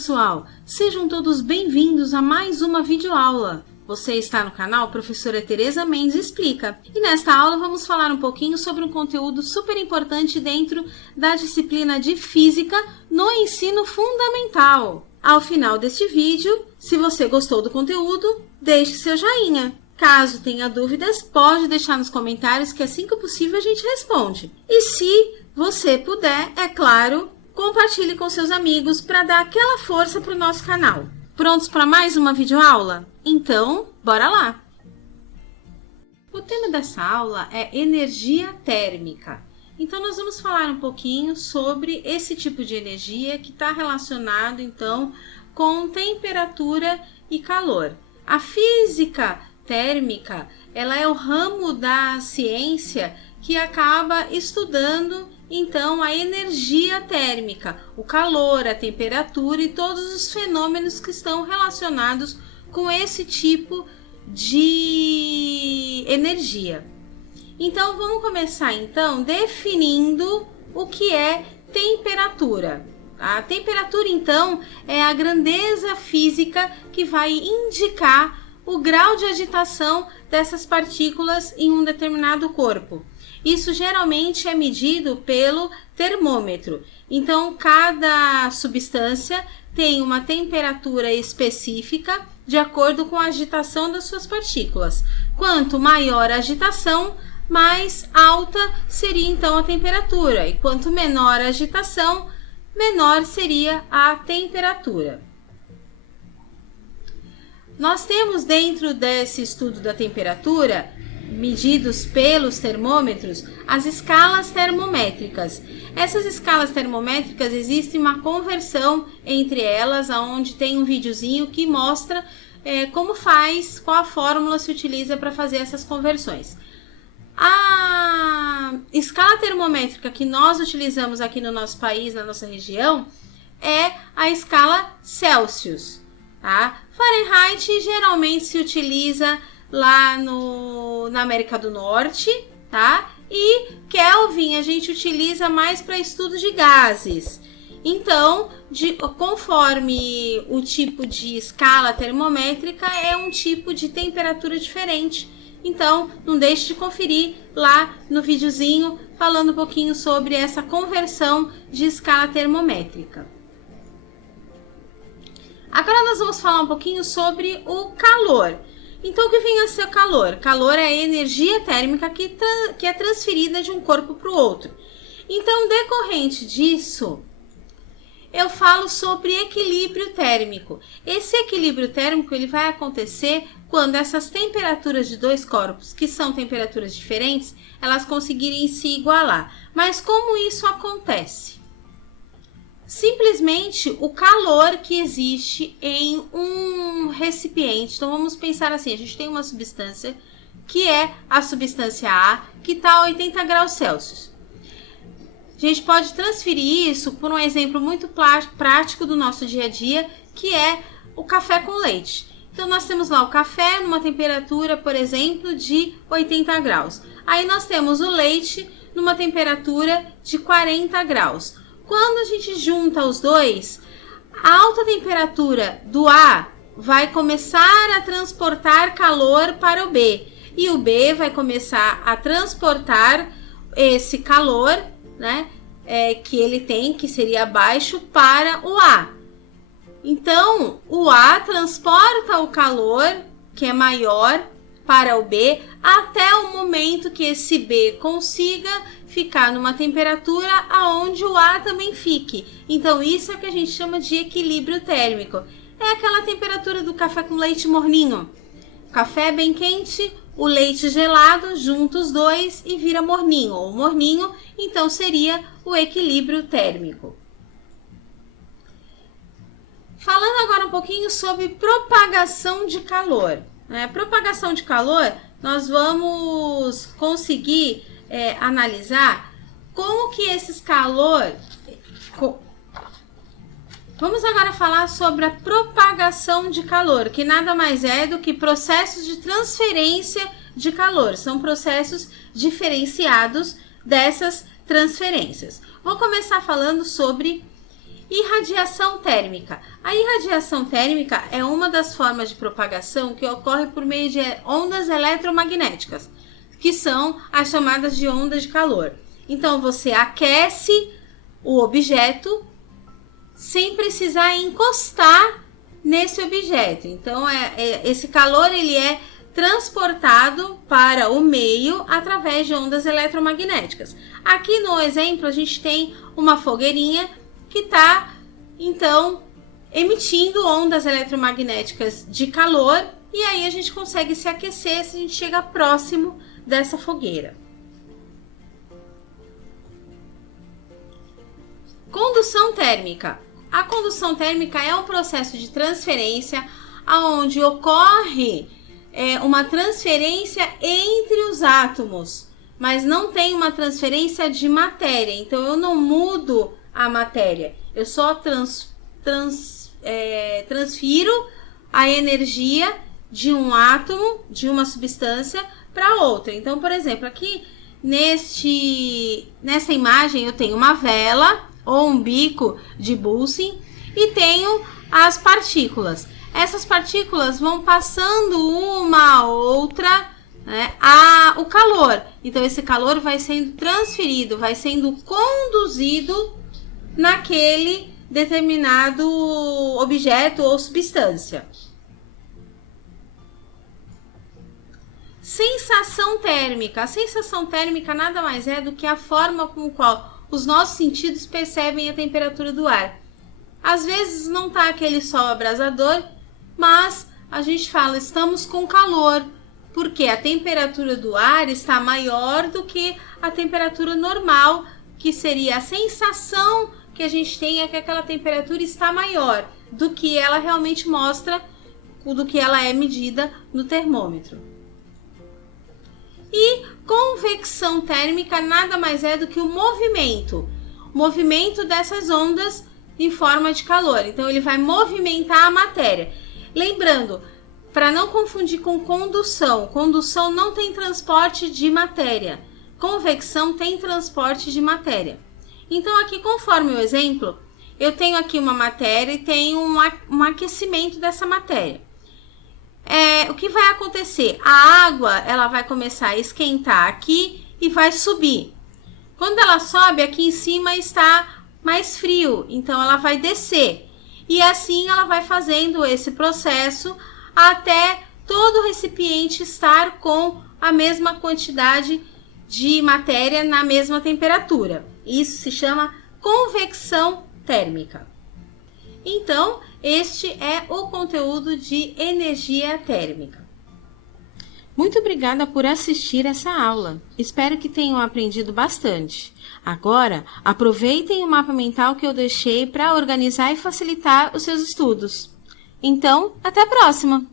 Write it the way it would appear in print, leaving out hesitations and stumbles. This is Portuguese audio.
pessoal, sejam todos bem-vindos a mais uma videoaula. Você está no canal Professora Tereza Mendes Explica e nesta aula vamos falar um pouquinho sobre um conteúdo super importante dentro da disciplina de Física no ensino fundamental. Ao final deste vídeo, se você gostou do conteúdo, deixe seu joinha. Caso tenha dúvidas, pode deixar nos comentários que assim que possível a gente responde. E se você puder, é claro, compartilhe com seus amigos para dar aquela força para o nosso canal. Prontos para mais uma videoaula? Então, bora lá! O tema dessa aula é energia térmica. Então, nós vamos falar um pouquinho sobre esse tipo de energia que está relacionado, então, com temperatura e calor. A física térmica, ela é o ramo da ciência que acaba estudando então a energia térmica, o calor, a temperatura e todos os fenômenos que estão relacionados com esse tipo de energia. Então vamos começar então definindo o que é temperatura. A temperatura então é a grandeza física que vai indicar o grau de agitação dessas partículas em um determinado corpo. Isso geralmente é medido pelo termômetro. Então, cada substância tem uma temperatura específica de acordo com a agitação das suas partículas. Quanto maior a agitação, mais alta seria então a temperatura. E quanto menor a agitação, menor seria a temperatura. Nós temos dentro desse estudo da temperatura, medidos pelos termômetros, as escalas termométricas. Essas escalas termométricas, existe uma conversão entre elas, onde tem um videozinho que mostra como faz, qual a fórmula se utiliza para fazer essas conversões. A escala termométrica que nós utilizamos aqui no nosso país, na nossa região, é a escala Celsius. Tá? Fahrenheit geralmente se utiliza lá na América do Norte, tá? E Kelvin a gente utiliza mais para estudos de gases. Então, conforme o tipo de escala termométrica, é um tipo de temperatura diferente. Então, não deixe de conferir lá no videozinho falando um pouquinho sobre essa conversão de escala termométrica. Agora nós vamos falar um pouquinho sobre o calor. Então, o que vem a ser o calor? Calor é a energia térmica que é transferida de um corpo para o outro. Então, decorrente disso, eu falo sobre equilíbrio térmico. Esse equilíbrio térmico ele vai acontecer quando essas temperaturas de dois corpos, que são temperaturas diferentes, elas conseguirem se igualar. Mas como isso acontece? Simplesmente o calor que existe em um recipiente. Então, vamos pensar assim, a gente tem uma substância que é a substância A, que está a 80 graus Celsius. A gente pode transferir isso por um exemplo muito prático do nosso dia a dia, que é o café com leite. Então, nós temos lá o café numa temperatura, por exemplo, de 80 graus. Aí, nós temos o leite numa temperatura de 40 graus. Quando a gente junta os dois, a alta temperatura do A vai começar a transportar calor para o B. E o B vai começar a transportar esse calor, né, que ele tem, que seria baixo, para o A. Então, o A transporta o calor, que é maior, para o B, até o momento que esse B consiga ficar numa temperatura aonde o A também fique. Então, isso é que a gente chama de equilíbrio térmico. É aquela temperatura do café com leite morninho. O café bem quente, o leite gelado, junta os dois e vira morninho. Ou morninho, então seria o equilíbrio térmico. Falando agora um pouquinho sobre propagação de calor. Propagação de calor, nós vamos conseguir analisar como que esses calor... Vamos agora falar sobre a propagação de calor, que nada mais é do que processos de transferência de calor. São processos diferenciados dessas transferências. Vou começar falando sobre Irradiação térmica. A irradiação térmica é uma das formas de propagação que ocorre por meio de ondas eletromagnéticas, que são as chamadas de ondas de calor. Então, você aquece o objeto sem precisar encostar nesse objeto. Então, esse calor ele é transportado para o meio através de ondas eletromagnéticas. Aqui no exemplo, a gente tem uma fogueirinha que está, então, emitindo ondas eletromagnéticas de calor, e aí a gente consegue se aquecer se a gente chega próximo dessa fogueira. Condução térmica. A condução térmica é um processo de transferência onde ocorre uma transferência entre os átomos, mas não tem uma transferência de matéria. Então, eu não mudo a matéria, eu só transfiro a energia de um átomo, de uma substância, para outra. Então, por exemplo, aqui nessa imagem eu tenho uma vela ou um bico de Bunsen e tenho as partículas. Essas partículas vão passando uma a outra, né, o calor. Então, esse calor vai sendo transferido, vai sendo conduzido naquele determinado objeto ou substância. Sensação térmica. A sensação térmica nada mais é do que a forma com a qual os nossos sentidos percebem a temperatura do ar. Às vezes não está aquele sol abrasador, mas a gente fala, estamos com calor, porque a temperatura do ar está maior do que a temperatura normal, que seria a sensação que a gente tem é que aquela temperatura está maior do que ela realmente mostra, do que ela é medida no termômetro. E convecção térmica nada mais é do que o movimento dessas ondas em forma de calor. Então, ele vai movimentar a matéria. Lembrando, para não confundir com condução, condução não tem transporte de matéria, convecção tem transporte de matéria. Então, aqui, conforme o exemplo, eu tenho aqui uma matéria e tenho um aquecimento dessa matéria. O que vai acontecer? A água ela vai começar a esquentar aqui e vai subir. Quando ela sobe, aqui em cima está mais frio, então ela vai descer. E assim ela vai fazendo esse processo até todo o recipiente estar com a mesma quantidade de matéria na mesma temperatura. Isso se chama convecção térmica. Então, este é o conteúdo de energia térmica. Muito obrigada por assistir essa aula. Espero que tenham aprendido bastante. Agora, aproveitem o mapa mental que eu deixei para organizar e facilitar os seus estudos. Então, até a próxima!